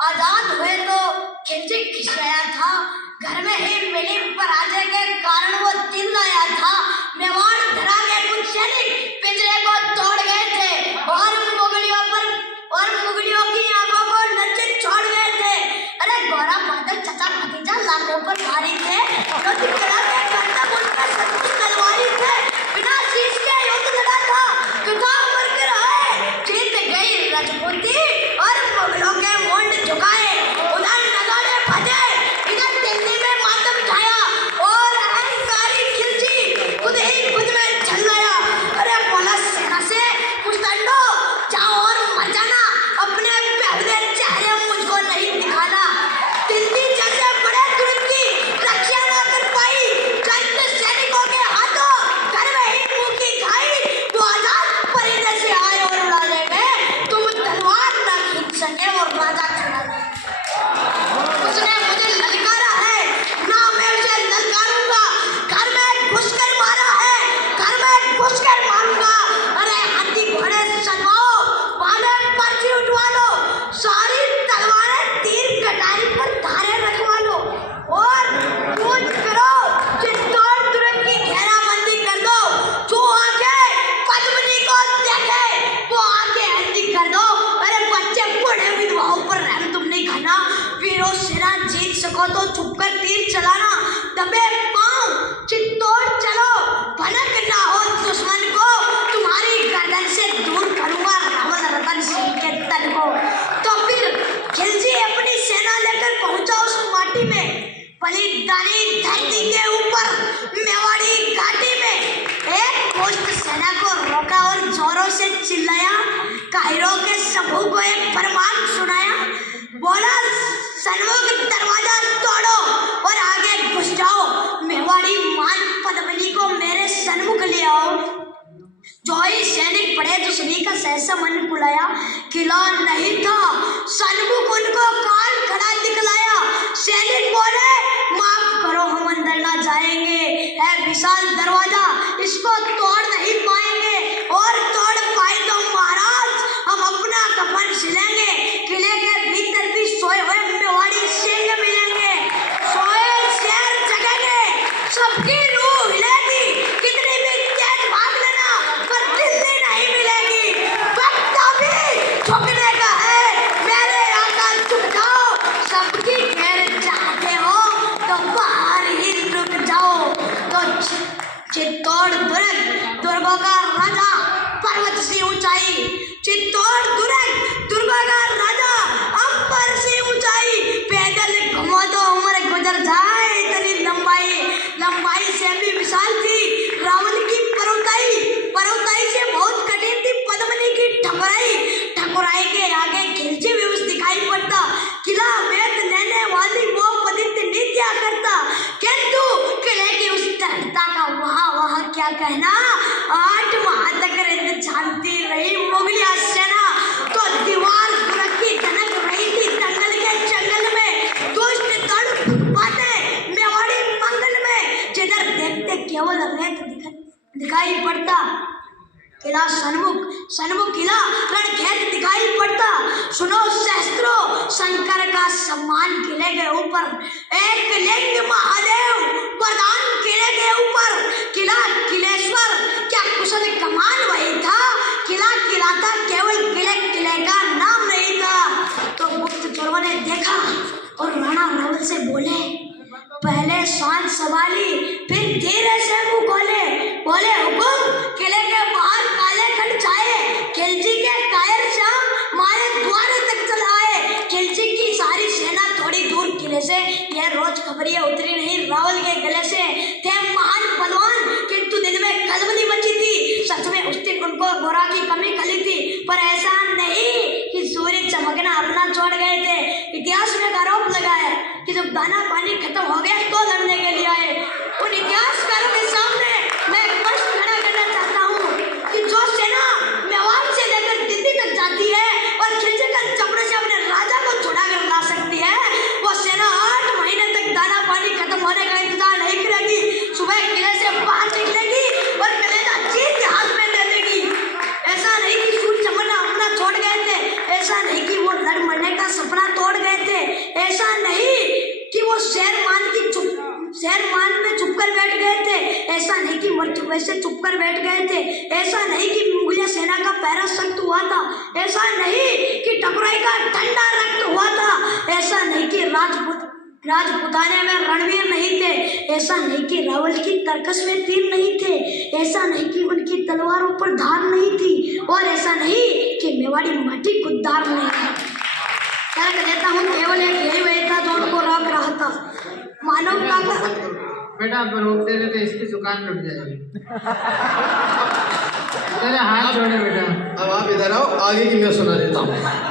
आजाद हुए तो खिलजी खिंचाया था, घर में ही मिली पराजय के कारण वो दिल आया था। मेवाड़ धरा के कुछ सैनिक पिंजरे को तोड़ गए थे और मुगलियों की आंखों को लज्जित छोड़ गए थे। अरे गौरा बादल चचा भतीजा लाखों पर भारी थे, तलवारी थे, बिना शीश के युद्ध लड़ा था, युद्धा करके रहे, जीत गई राजपूती और मुगलों के मुंड झुकाए। उधर नगाड़े बजे, इधर दिल्ली में मातम छाया और अहंकारी खिलजी खुद ही खुद में जल गया। अरे बोला सेना से कुछ जाओ और मर जाना, अपने बेहुदे चेहरे मुझको नहीं दिखाना। दिल्ली जैसे बड़े दुर्ग की रक्षा न कर पाई, चंद सैनिकों के हाथों घर में ही मुंह की खाई। वो आजाद परिंदे से आए और उड़ा ले गए, तुम तलवार न खींच सके और राजा चढ़ा गए। उसने मुझे ललकारा है, ना मैं उसे ललकारूंगा। घर में घुसकर मारा है, घर में घुसकर मारूंगा। अरे हाथी घोड़े सजवाओ, बांधे पर्ची उठवा लो, सारी तलवारें तीर कटारी पर धारे रखवा लो और कूच करो, चित्तौड़ दुर्ग की घेराबंदी कर दो। जो आके पद्मिनी को देखे वो आके हल्दी कर दो। अरे बच्चे बूढ़े विधवाओं पर रहम तुम नहीं खाना। वीरों सेना जीत सको तो छुपकर तीर चलाना, दबे पांव चित्तौड़ चलो, भनक ना हो दुश्मन को, तुम्हारी गर्दन से दूर करूंगा रावल रतन सिंह के तन को। तो फिर खिलजी अपनी सेना लेकर पहुंचा उस माटी में, बलिदानी धरती के ऊपर मेवाड़ी घाटी में। एक पोस्ट सेना को रोका और जोरों से चिल्लाया, कायरों के सबू को एक फरमान सुनाया। बोला सन्मुख दरवाजा तोड़ो और आगे घुस जाओ, मेवाड़ी मान पद्मिनी को मेरे सन्मुख ले आओ। जो ही सैनिक पड़े दुश्मनी का सहसा मन बुलाया, किला नहीं था सन्मुख उनको काल खड़ा दिखलाया। सैनिक बोले माफ करो हम अंदर ना जाएंगे, है विशाल दरवाजा इसको तोड़ नहीं पाएंगे, और तोड़ पाए तो महाराज हम अपना कफन सिलेंगे। किले के भीतर भी सोए हुए मेवाड़ी सिंह मिलेंगे, सोए शेर जगेंगे, सबकी रूह हिलेगी, कितनी भी तेज भाग लेना पर दिल्ली नहीं मिलेगी। वक्त अभी झुकने का है, मेरे आका झुक जाओ, सबकी खैर चाहते हो तो बाहर ही रुक जाओ। तो चित्तौड़ दुर्गों का राजा, पर्वत सी ऊंचाई, चित्तौड़ दुर्गों का राजा, अंबर सी ऊंचाई। पैदल घुमो तो उम्र गुजर जाए, इतनी लंबाई से भी विशाल थी रावण की पर्वताई से बहुत कठिन थी पद्मिनी की ठकुराई के आगे खिलजी भी उस दिखाई पड़ता। किला वेद लेने वाली वो पतित नित्या करता, किंतु किले की उस दृढ़ता का वहाँ क्या कहना। 8 माह तक रिंद छानती रही मुगलिया सेना, तो दीवार दुर्ग की धनक रही थी दंगल के जंगल में। दुष्ट दल बातें मेवाड़ी मंगल में, जिधर देखते केवल रेत दिखाई पड़ता। किला सन्मुख किला रणखेत दिखाई पड़ता। सुनो शस्त्रों शंकर का सम्मान किले के ऊपर, एक लिंग महादेव प्रधान किले के ऊपर। किला किलेश्वर क्या कुशल कमान वही था, किला था केवल किले का नाम नहीं था। तो गुप्तचरों ने देखा और राणा रावल से बोले, पहले शांत सवाली फिर धीरे से मुंह खोले, बोले हुकुम किले के बाहर काले खंड छाए, खिलजी के कायर शाम मारे द्वार तक चलाए। खिलजी की सारी सेना थोड़ी दूर किले से, यह रोज खबरियां उतरी नहीं रावल के गले से। थे महान बलवान किंतु दिन में कलबली बची थी, सच में उस दिन उनको गोरा की कमी खली थी, पर ऐसा नहीं कि सूर्य चमकना अपना छोड़ गए थे। इतिहास में आरोप लगा है कि जब दाना पानी खत्म हो गया तो लड़ने के लिए आए। उन इतिहासकारों के सामने मैं प्रश्न खड़ा करना चाहता हूँ कि जो सेना मेवाड़ से लेकर दिल्ली तक जाती है और खिलजी के चपड़े से अपने राजा को छुड़ा कर ला सकती है, वो सेना 8 महीने तक दाना पानी खत्म होने का इंतजार नहीं करेगी। सुबह किले से बाहर निकलेगी और कलेजा जीत के हाथ में दे देगी। ऐसा नहीं कि सूर्य चमकना अपना छोड़ गए थे, ऐसा नहीं कि वो लड़ मरने का सपना तोड़ गए ऐसा नहीं कि वो शहर मान में चुप कर बैठ गए थे, ऐसा नहीं कि मृत्यु वैसे चुप कर बैठ गए थे, ऐसा नहीं कि मुगलिया सेना का पैरा सख्त हुआ था, ऐसा नहीं कि ठकुराई का ठंडा रक्त हुआ था, ऐसा नहीं कि राजपुताने में रणवीर नहीं थे, ऐसा नहीं कि रावल की तरकस में तीर नहीं थे, ऐसा नहीं कि उनकी तलवारों पर धार नहीं थी, और ऐसा नहीं कि मेवाड़ी माटी खुददार नहीं है। कह देता हूँ केवल एक यही वही था जो उनको रोक रहा था, मानवता का। बेटा रोकते थे तो इसकी दुकान लुट जाएगी। तेरे हाथ जोड़े बेटा। अब आप इधर आओ, आगे की मैं सुना देता हूँ।